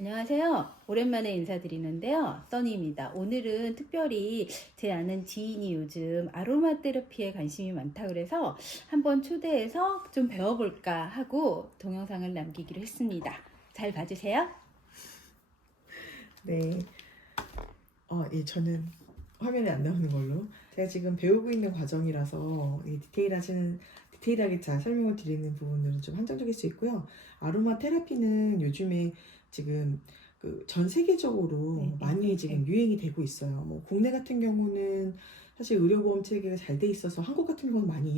안녕하세요. 오랜만에 인사드리는데요. 써니입니다. 오늘은 특별히 제 아는 지인이 요즘 아로마 테라피에 관심이 많다 그래서 한번 초대해서 좀 배워볼까 하고 동영상을 남기기로 했습니다. 잘 봐주세요. 네. 예, 저는 화면에 안 나오는 걸로. 제가 지금 배우고 있는 과정이라서 디테일하게 잘 설명을 드리는 부분들은 좀 한정적일 수 있고요. 아로마 테라피는 요즘에 지금 그 전 세계적으로 많이 지금 유행이 되고 있어요. 뭐 국내 같은 경우는 사실 의료보험 체계가 잘 돼 있어서 한국 같은 경우는 많이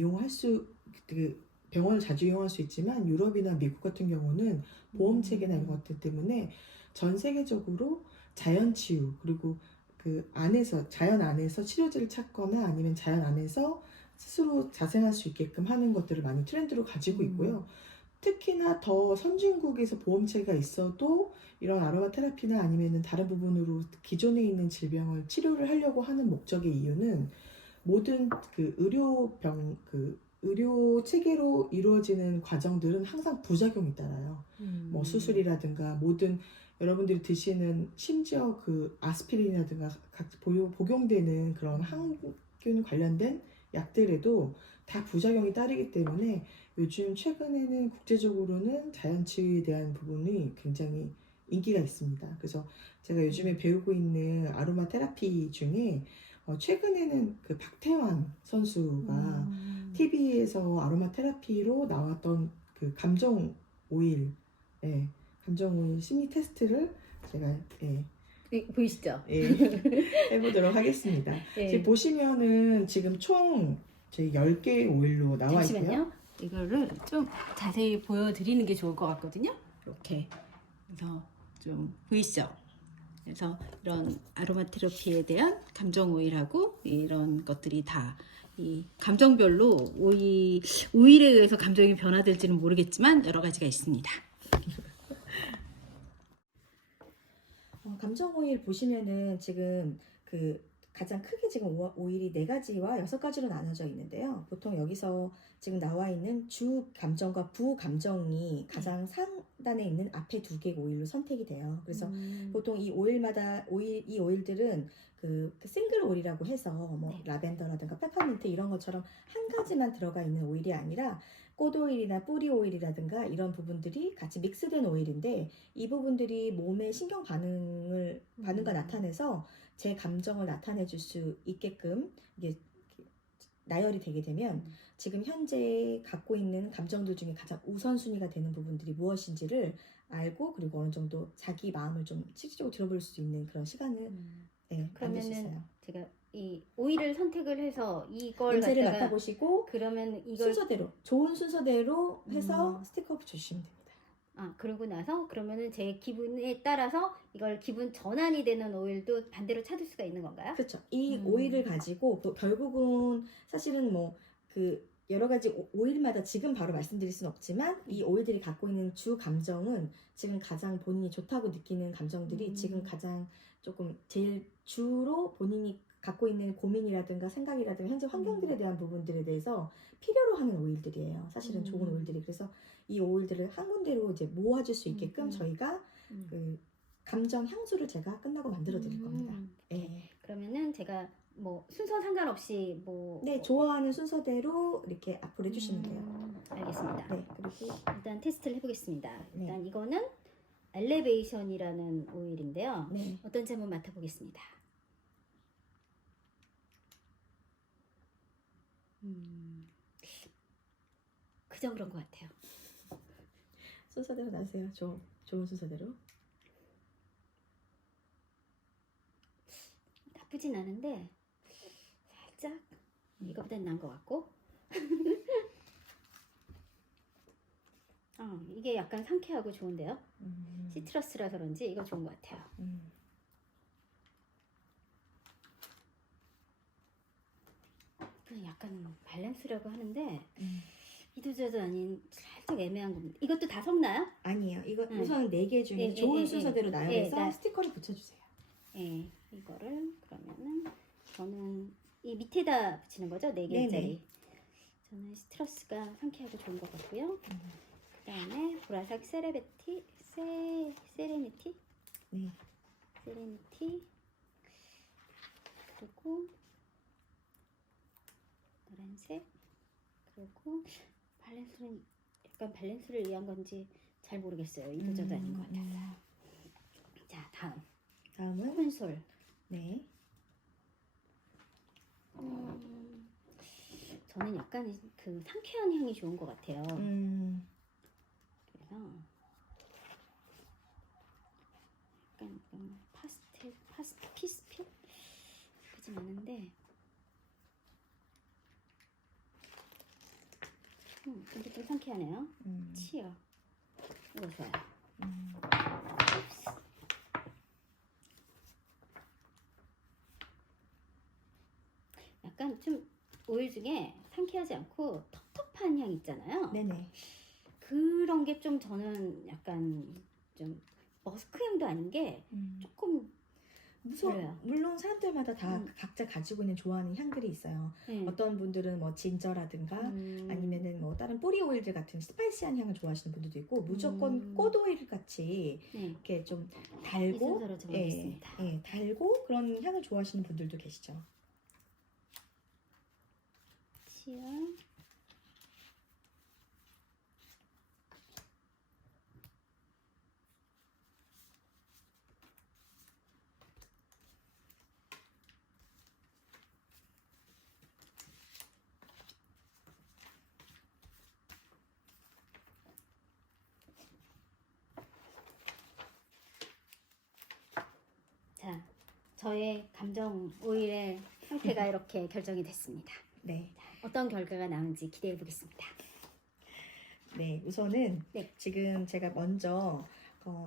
그 병원을 자주 이용할 수 있지만 유럽이나 미국 같은 경우는 보험 체계나 이런 것들 때문에 전 세계적으로 자연 치유 그리고 자연 안에서 치료제를 찾거나 아니면 자연 안에서 스스로 자생할 수 있게끔 하는 것들을 많이 트렌드로 가지고 있고요. 특히나 더 선진국에서 보험체가 있어도 이런 아로마 테라피나 아니면은 다른 부분으로 기존에 있는 질병을 치료를 하려고 하는 목적의 이유는 모든 의료 체계로 이루어지는 과정들은 항상 부작용이 따라요. 뭐 수술이라든가 모든 여러분들이 드시는 심지어 그 아스피린이라든가 복용되는 그런 항균 관련된 약들에도 다 부작용이 따르기 때문에 요즘 최근에는 국제적으로는 자연치유에 대한 부분이 굉장히 인기가 있습니다. 그래서 제가 요즘에 배우고 있는 아로마 테라피 중에 최근에는 그 박태환 선수가 TV에서 아로마 테라피로 나왔던 그 감정 오일, 감정 오일 심리 테스트를 제가 보이시죠? 해보도록 하겠습니다. 지금 보시면은 지금 총 저희 10개의 오일로 나와 있고요. 잠시만요. 이거를 좀 자세히 보여드리는 게 좋을 것 같거든요. 이렇게. 그래서 좀 보이시죠? 그래서 이런 아로마 테라피에 대한 감정 오일하고 이런 것들이 다 이 감정별로 오일에 의해서 감정이 변화될지는 모르겠지만 여러 가지가 있습니다. 감정 오일 보시면은 지금 가장 크게 지금 오일이 4가지와 6가지로 나눠져 있는데요. 보통 여기서 지금 나와 있는 주 감정과 부 감정이 가장 상단에 있는 앞에 2개 오일로 선택이 돼요. 그래서 보통 이 오일들은 그 싱글 오일이라고 해서 뭐 라벤더라든가 페퍼민트 이런 것처럼 한 가지만 들어가 있는 오일이 아니라 꽃 오일이나 뿌리 오일이라든가 이런 부분들이 같이 믹스된 오일인데 이 부분들이 몸의 신경 반응과 나타내서 제 감정을 나타내 줄 수 있게끔 이게 나열이 되게 되면 지금 현재 갖고 있는 감정들 중에 가장 우선순위가 되는 부분들이 무엇인지를 알고 그리고 어느 정도 자기 마음을 좀 실질적으로 들어볼 수 있는 그런 시간을 만들 수 있어요. 그러면은 제가 이 오일을 선택을 해서 이걸 냄새를 갖다가 맡아보시고 그러면 이걸 순서대로 좋은 순서대로 해서 스티커 붙여주시면 됩니다. 그러고 나서 그러면은 제 기분에 따라서 이걸 기분 전환이 되는 오일도 반대로 찾을 수가 있는 건가요? 그렇죠. 이 오일을 가지고 결국은 사실은 뭐 여러 가지 오일마다 지금 바로 말씀드릴 수는 없지만 이 오일들이 갖고 있는 주 감정은 지금 가장 본인이 좋다고 느끼는 감정들이 지금 가장 조금 제일 주로 본인이 갖고 있는 고민이라든가 생각이라든가 현재 환경들에 대한 부분들에 대해서 필요로 하는 오일들이에요. 사실은 좋은 오일들이. 그래서 이 오일들을 한 군데로 이제 모아줄 수 있게끔 저희가 그 감정 향수를 제가 끝나고 만들어 드릴 겁니다. 그러면은 제가 뭐 순서 상관없이 좋아하는 순서대로 이렇게 앞으로 해주시면 돼요. 알겠습니다. 그리고 일단 테스트를 해보겠습니다. 일단 이거는 엘레베이션이라는 오일인데요. 어떤지 한번 맡아보겠습니다. 그저 그런 것 같아요. 순서대로 나세요. 좋은 순서대로. 나쁘진 않은데 살짝 이거보단 나은 것 같고 이게 약간 상쾌하고 좋은데요. 시트러스라서 그런지 이거 좋은 것 같아요. 약간 밸런스라고 하는데 이도저도 아닌 살짝 애매한 겁니다. 이것도 다 섞나요? 아니에요. 이거 우선 4개 중에 좋은 순서대로 나열해서 스티커를 붙여주세요. 이거를 그러면은 저는 이 밑에다 붙이는 거죠? 4개짜리. 저는 시트러스가 상쾌하고 좋은 것 같고요. 그 다음에 보라색 세레니티 네. 세레니티 그리고 노란색 그리고 밸런스는 약간 밸런스를 위한 건지 잘 모르겠어요. 이도저도 아닌 것 같아서. 자, 다음은 콘솔. 네. 저는 약간 그 상쾌한 향이 좋은 것 같아요. 그래서 약간 피스필 그진 않은데 근데 좀 상쾌하네요. 치어 이거 좋아요. 약간 좀 오일 중에 상쾌하지 않고 텁텁한 향 있잖아요. 네네. 그런 게 좀 저는 약간 좀 머스크 향도 아닌 게 조금 그래요. 물론 사람들마다 다 각자 가지고 있는 좋아하는 향들이 있어요. 네. 어떤 분들은 뭐 진저라든가 아니면은 뭐 다른 뿌리 오일들 같은 스파이시한 향을 좋아하시는 분들도 있고 무조건 꽃 오일 같이 네. 이렇게 좀 이 달고 순서로 정하겠습니다. 달고 그런 향을 좋아하시는 분들도 계시죠. 치어 자, 저의 감정 오일의 상태가 이렇게 결정이 됐습니다. 네. 어떤 결과가 나온지 기대해 보겠습니다. 네, 우선은 네. 지금 제가 먼저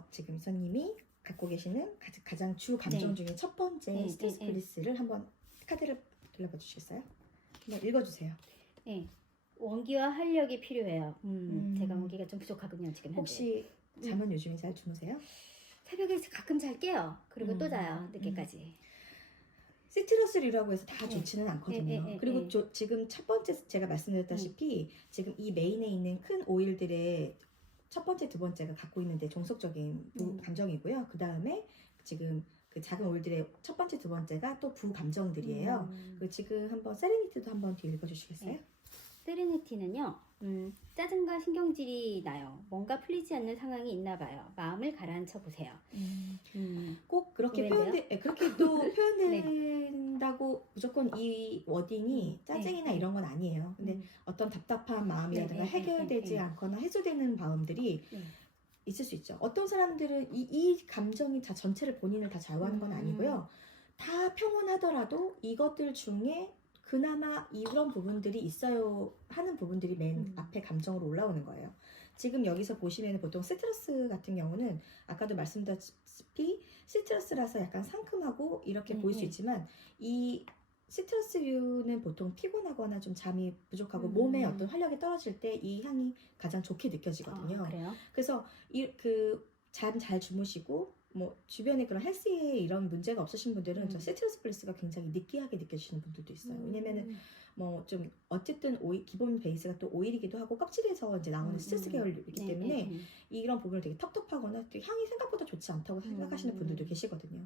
지금 이선님이 갖고 계시는 가장 주 감정 중에 첫 번째 네, 스트레스 네, 플리스를 한번 카드를 돌려봐 주시겠어요? 한번 읽어주세요. 네. 원기와 활력이 필요해요. 제가 원기가 좀 부족하군요, 지금 현재. 혹시 잠은 요즘에 잘 주무세요? 새벽에 가끔 잘 깨요. 그리고 또 자요, 늦게까지. 시트러스류라고 해서 다 네. 좋지는 않거든요. 네, 네, 네, 그리고 네. 지금 첫 번째 제가 말씀드렸다시피 지금 이 메인에 있는 큰 오일들의 첫 번째, 두 번째가 갖고 있는데 종속적인 감정이고요. 그 다음에 지금 그 작은 오일들의 첫 번째, 두 번째가 또 부감정들이에요. 그리고 지금 한번 세레니티도 한번 뒤에 읽어주시겠어요? 네. 세레니티는요, 짜증과 신경질이 나요. 뭔가 풀리지 않는 상황이 있나 봐요. 마음을 가라앉혀 보세요. 꼭 그렇게 오해인데요? 그렇게 또 표현된다고 무조건 이 워딩이 짜증이나 네. 이런 건 아니에요. 근데 어떤 답답한 마음이라든가 네, 네, 해결되지 네, 네. 않거나 해소되는 마음들이 네. 있을 수 있죠. 어떤 사람들은 이 감정이 다 전체를 본인을 다 좌우하는 건 아니고요. 다 평온하더라도 이것들 중에 그나마 이런 부분들이 있어요 하는 부분들이 맨 앞에 감정으로 올라오는 거예요. 지금 여기서 보시면 보통 시트러스 같은 경우는 아까도 말씀드렸다시피 시트러스라서 약간 상큼하고 이렇게 보일 수 있지만 이 시트러스류는 보통 피곤하거나 좀 잠이 부족하고 몸에 어떤 활력이 떨어질 때 이 향이 가장 좋게 느껴지거든요. 그래요? 그래서 잠 잘 주무시고 뭐 주변에 그런 헬스에 이런 문제가 없으신 분들은 저 시트러스 플리스가 굉장히 느끼하게 느껴지시는 분들도 있어요. 왜냐면은 뭐 좀 어쨌든 기본 베이스가 또 오일이기도 하고 껍질에서 이제 나오는 스트레스 계열이기 때문에 이런 부분을 되게 텁텁하거나 되게 향이 생각보다 좋지 않다고 생각하시는 분들도 계시거든요.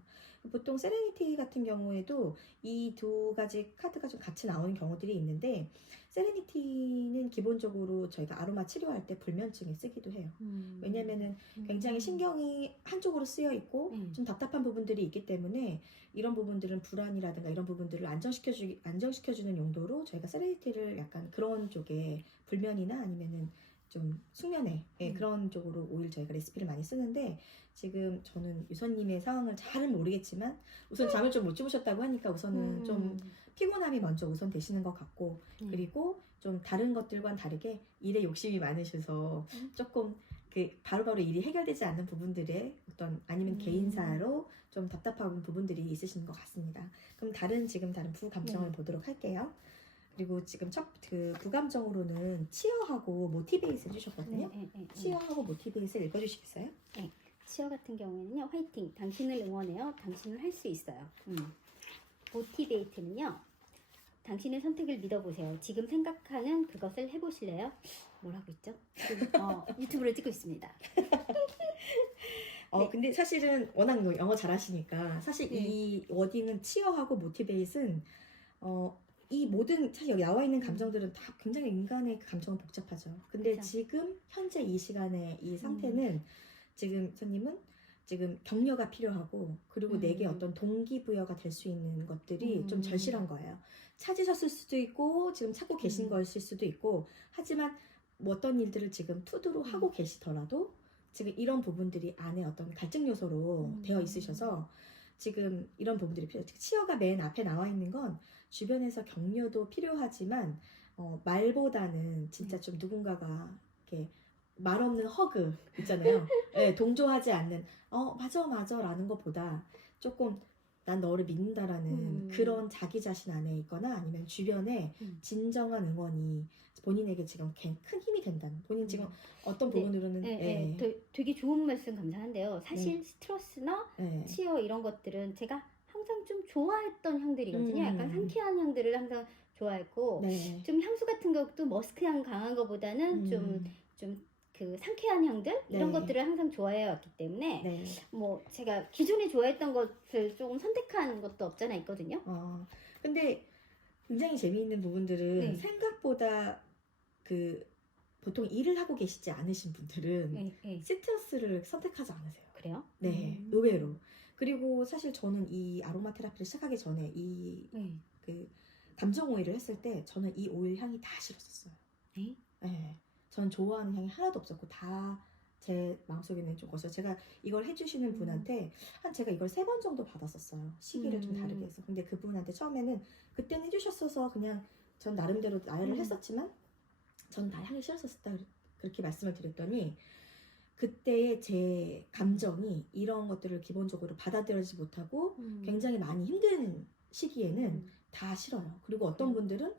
보통 세레니티 같은 경우에도 이 두 가지 카드가 좀 같이 나오는 경우들이 있는데 세레니티는 기본적으로 저희가 아로마 치료할 때 불면증에 쓰기도 해요. 왜냐면은 굉장히 신경이 한쪽으로 쓰여 있고 좀 답답한 부분들이 있기 때문에 이런 부분들은 불안이라든가 이런 부분들을 안정시켜주는 용도로 저희가 세레니티를 약간 그런 쪽에 불면이나 아니면은 좀 숙면에 그런 쪽으로 오일 저희가 레시피를 많이 쓰는데 지금 저는 유선님의 상황을 잘은 모르겠지만 우선 잠을 좀 못 주무셨다고 하니까 우선은 좀 피곤함이 먼저 우선 되시는 것 같고 그리고 좀 다른 것들과는 다르게 일에 욕심이 많으셔서 조금 그 바로바로 일이 해결되지 않는 부분들에 어떤 아니면 개인사로 좀 답답한 부분들이 있으신 것 같습니다. 그럼 다른 부감정을 보도록 할게요. 그리고 지금 그 부감정으로는 치어하고 모티베이트 해주셨거든요. 치어하고 모티베이트 읽어주시겠어요? 네. 치어 같은 경우에는요, 화이팅! 당신을 응원해요. 당신은 할 수 있어요. 모티베이트는요, 당신의 선택을 믿어보세요. 지금 생각하는 그것을 해보실래요? 뭐라고 했죠? 지금, 유튜브를 찍고 있습니다. 네. 근데 사실은 워낙 영어 잘하시니까 사실 이 워딩은 치어하고 모티베이트는 이 모든 사실 여기 나와 있는 감정들은 다 굉장히 인간의 그 감정은 복잡하죠. 근데 그쵸. 지금 현재 이 시간의 이 상태는 지금 선님은 지금 격려가 필요하고 그리고 내게 어떤 동기부여가 될 수 있는 것들이 좀 절실한 거예요. 찾으셨을 수도 있고 지금 찾고 계신 거일 수도 있고 하지만 뭐 어떤 일들을 지금 투두로 하고 계시더라도 지금 이런 부분들이 안에 어떤 갈증 요소로 되어 있으셔서 지금 이런 부분들이 필요해요. 치어가 맨 앞에 나와 있는 건 주변에서 격려도 필요하지만 말보다는 진짜 좀 누군가가 이렇게 말 없는 허그 있잖아요. 네, 동조하지 않는 맞아 라는 것보다 조금 난 너를 믿는다라는 그런 자기 자신 안에 있거나 아니면 주변에 진정한 응원이 본인에게 지금 큰 힘이 된다는 본인 지금 어떤 네. 부분으로는 네, 되게 좋은 말씀 감사한데요. 사실 스트러스나 네. 치어 이런 것들은 제가 항상 좀 좋아했던 향들이거든요. 약간 상쾌한 향들을 항상 좋아했고 네. 좀 향수 같은 것도 머스크향 강한 것보다는 좀 그 상쾌한 향들 이런 네. 것들을 항상 좋아해 왔기 때문에 네. 뭐 제가 기존에 좋아했던 것을 조금 선택한 것도 없잖아 있거든요. 근데 굉장히 재미있는 부분들은 네. 생각보다 그 보통 일을 하고 계시지 않으신 분들은 네. 시트러스를 선택하지 않으세요. 그래요? 네, 의외로. 그리고 사실 저는 이 아로마 테라피를 시작하기 전에 그 감정 오일을 했을 때 저는 이 오일 향이 다 싫었었어요. 네? 네. 전 좋아하는 향이 하나도 없었고 다 제 마음속에는 좀 거슬려. 제가 이걸 해주시는 분한테 제가 이걸 3번 정도 받았었어요. 시기를 좀 다르게 해서. 근데 그분한테 처음에는 그때는 해주셨어서 그냥 전 나름대로 나열을 했었지만 전 다 향이 싫었었다 그렇게 말씀을 드렸더니 그때의 제 감정이 이런 것들을 기본적으로 받아들이지 못하고 굉장히 많이 힘든 시기에는 다 싫어요. 그리고 어떤 분들은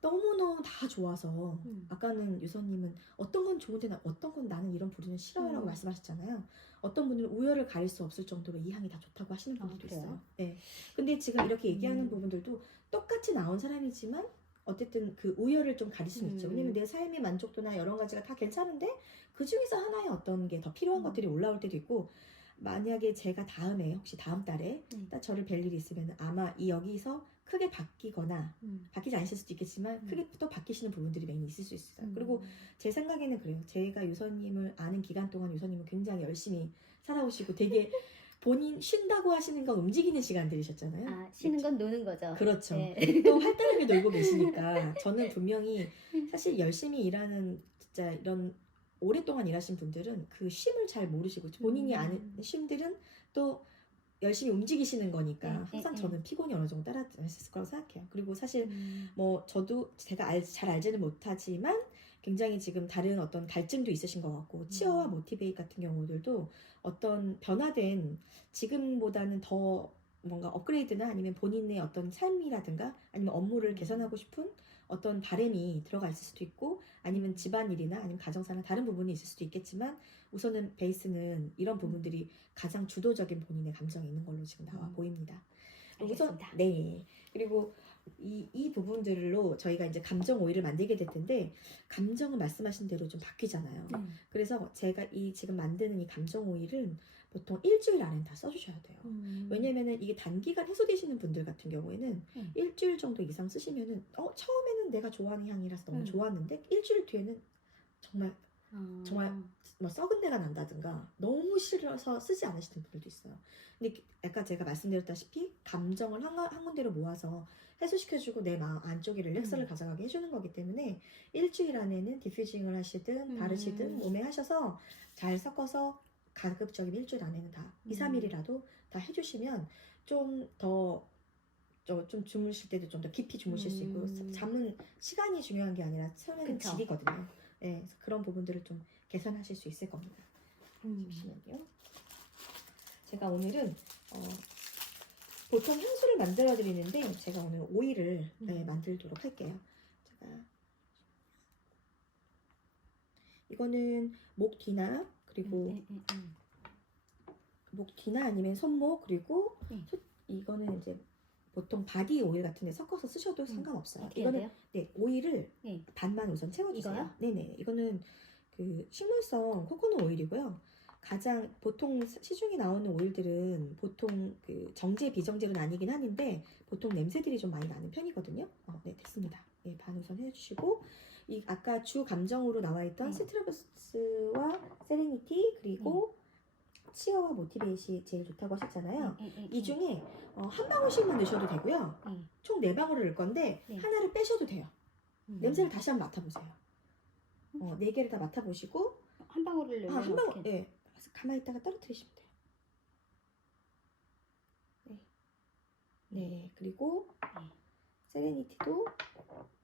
너무너무 다 좋아서 아까는 유선님은 어떤 건 좋은데 어떤 건 나는 이런 부류는 싫어요라고 말씀하셨잖아요. 어떤 분들은 우열을 가릴 수 없을 정도로 이 향이 다 좋다고 하시는 분들도 그래요? 있어요. 네. 근데 지금 이렇게 얘기하는 부분들도 똑같이 나온 사람이지만 어쨌든 그 우열을 좀 가릴 수는 있죠. 왜냐면 내 삶의 만족도나 여러 가지가 다 괜찮은데 그 중에서 하나의 어떤 게 더 필요한 것들이 올라올 때도 있고 만약에 제가 다음에 혹시 다음 달에 딱 저를 뵐 일이 있으면 아마 여기서 크게 바뀌거나 바뀌지 않으실 수도 있겠지만 크게 또 바뀌시는 부분들이 많이 있을 수 있어요. 그리고 제 생각에는 그래요. 제가 유선님을 아는 기간 동안 유선님은 굉장히 열심히 살아오시고 되게 본인 쉰다고 하시는 건 움직이는 시간들이셨잖아요. 쉬는 건 노는 거죠. 그렇죠. 네. 또 활달하게 놀고 계시니까 저는 분명히 사실 열심히 일하는 진짜 이런 오랫동안 일하신 분들은 그 쉼을 잘 모르시고 본인이 아는 쉼들은 또 열심히 움직이시는 거니까 항상 저는 피곤이 어느 정도 따라했을 거라고 생각해요. 그리고 사실 뭐 저도 제가 잘 알지는 못하지만 굉장히 지금 다른 어떤 갈증도 있으신 것 같고 치어와 모티베이트 같은 경우들도 어떤 변화된 지금보다는 더 뭔가 업그레이드나 아니면 본인의 어떤 삶이라든가 아니면 업무를 개선하고 싶은 어떤 바람이 들어가 있을 수도 있고 아니면 집안일이나 아니면 가정사나 다른 부분이 있을 수도 있겠지만 우선은 베이스는 이런 부분들이 가장 주도적인 본인의 감정이 있는 걸로 지금 나와 보입니다. 우선 네. 그리고 이 부분들로 저희가 이제 감정 오일을 만들게 될 텐데 감정은 말씀하신 대로 좀 바뀌잖아요. 그래서 제가 지금 만드는 이 감정 오일은 보통 일주일 안에 다 써주셔야 돼요. 왜냐면은 이게 단기간 해소되시는 분들 같은 경우에는 일주일 정도 이상 쓰시면은 처음에는 내가 좋아하는 향이라서 너무 좋았는데 일주일 뒤에는 정말 뭐 썩은 데가 난다든가 너무 싫어서 쓰지 않으시는 분들도 있어요. 근데 아까 제가 말씀드렸다시피 감정을 한 군데로 모아서 해소시켜주고 내 마음 안쪽에 릴렉스를 가져가게 해주는 거기 때문에 일주일 안에는 디퓨징을 하시든 바르시든 몸에 하셔서 잘 섞어서 가급적이면 일주일 안에는 다 2, 3일이라도 다 해주시면 좀 더 좀 주무실 때도 좀 더 깊이 주무실 수 있고 잠은 시간이 중요한 게 아니라 처음에는 질이거든요. 네, 그래서 그런 부분들을 좀 개선하실 수 있을 겁니다. 잠시만요. 제가 오늘은 보통 향수를 만들어 드리는데 제가 오늘 오일을 만들도록 할게요. 제가 이거는 목 뒤나 그리고 목 뒤나 아니면 손목 그리고 이거는 이제 보통 바디 오일 같은 데 섞어서 쓰셔도 상관없어요. 이거는 오일을 반만 우선 채워주세요. 이거요? 네네. 이거는 그 식물성 코코넛 오일이고요. 가장 보통 시중에 나오는 오일들은 보통 그 정제 비정제로 나뉘긴 하는데 보통 냄새들이 좀 많이 나는 편이거든요. 네, 됐습니다. 예, 반 우선 해주시고 이 아까 주 감정으로 나와 있던 시트러스와 세레니티 그리고 치어와 모티베이시 제일 좋다고 하셨잖아요. 이 중에 한 방울씩만 넣으셔도 되고요. 총 4방울을 넣을 건데 네. 하나를 빼셔도 돼요. 냄새를 다시 한번 맡아보세요. 4개를 다 맡아보시고 한 방울을 넣으면 한 방울, 어떻게? 예, 가만히 있다가 떨어뜨리시면 돼요. 네, 그리고 세레니티도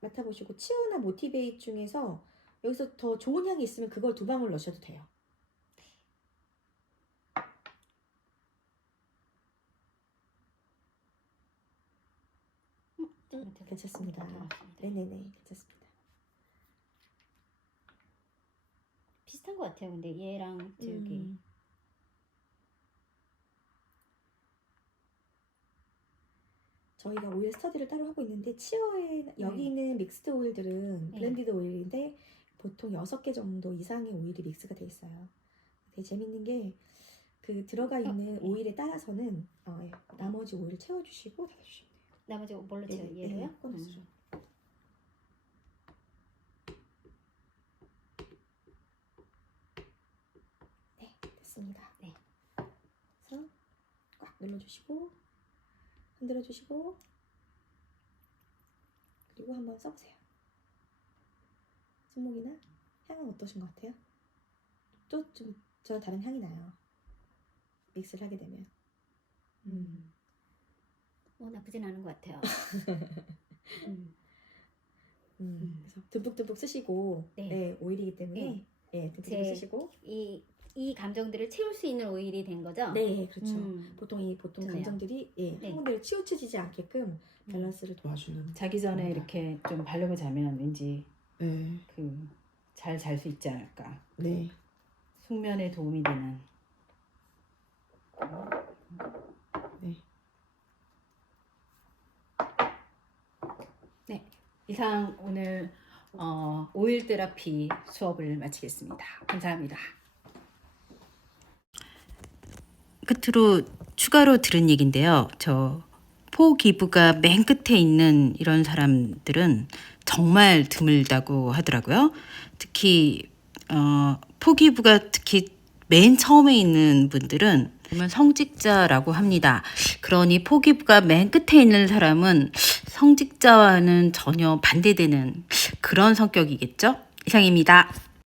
맡아보시고 치어나 모티베이트 중에서 여기서 더 좋은 향이 있으면 그걸 2방울 넣으셔도 돼요. 괜찮습니다. 네네네, 괜찮습니다. 비슷한 것 같아요. 근데 얘랑 저기 저희가 오일 스터디를 따로 하고 있는데 치어에 여기 있는 믹스드 오일들은 네. 블렌디드 오일인데 보통 6개 정도 이상의 오일이 믹스가 돼 있어요. 되게 재밌는 게 그 들어가 있는 오일에 따라서는 예, 나머지 오일을 채워주시고 닫아주시면 돼요. 나머지 뭘로 네, 채요? 얘로요? 꺼내주죠. 네, 됐습니다. 네. 그래서 꽉 눌러주시고 흔들어주시고 그리고 한번 써보세요. 손목이나 향은 어떠신 것 같아요? 또 좀 저 다른 향이 나요. 믹스를 하게 되면. 나쁘진 않은 것 같아요. 그래서 듬뿍듬뿍 쓰시고 네. 네, 오일이기 때문에 듬뿍듬뿍 제- 쓰시고 이 감정들을 채울 수 있는 오일이 된 거죠? 네, 그렇죠. 음. 보통 좋네요. 감정들이 네. 한 군데를 치우쳐지지 않게끔 밸런스를 도와주는. 자기 전에 이렇게 좀 바르고 자면 왠지 네, 그 잘 잘 수 있지 않을까. 네. 숙면에 도움이 되는. 네. 네, 이상 오늘 오일 테라피 수업을 마치겠습니다. 감사합니다. 끝으로 추가로 들은 얘기인데요. 저 포기부가 맨 끝에 있는 이런 사람들은 정말 드물다고 하더라고요. 특히 포기부가 특히 맨 처음에 있는 분들은 보면 성직자라고 합니다. 그러니 포기부가 맨 끝에 있는 사람은 성직자와는 전혀 반대되는 그런 성격이겠죠? 이상입니다.